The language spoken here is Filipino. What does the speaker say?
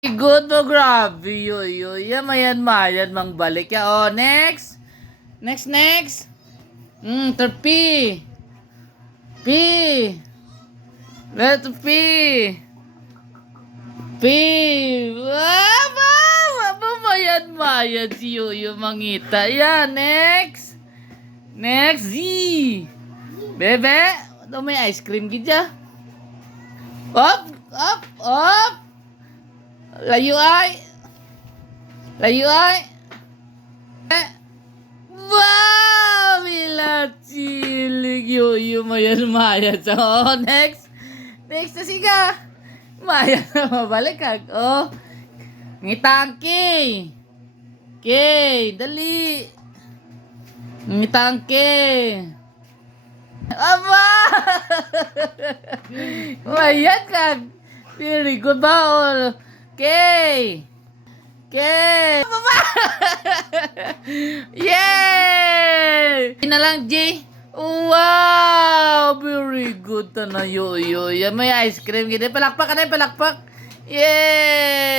Good no, grabe. Yoy. Yan mayan mang balik ya. Oh, next. Next. P. P. Letter P. P. Mayan si Yoyo mangita. Yan, next. Next, Z. Bebe, ano may ice cream gidya? Up. Layo ay. Wow! Mila chilig. Yoyo mayan. So, next. Next na siga. Mayan na mabalik ka. Oh. Ngitang K. Dali. Ngitang K. Aba! Mayan ka. Very good ba? K. Baba! Yay! Ina lang, J. Wow! Very good na yoyo. Yan may ice cream. Palakpak. Yay!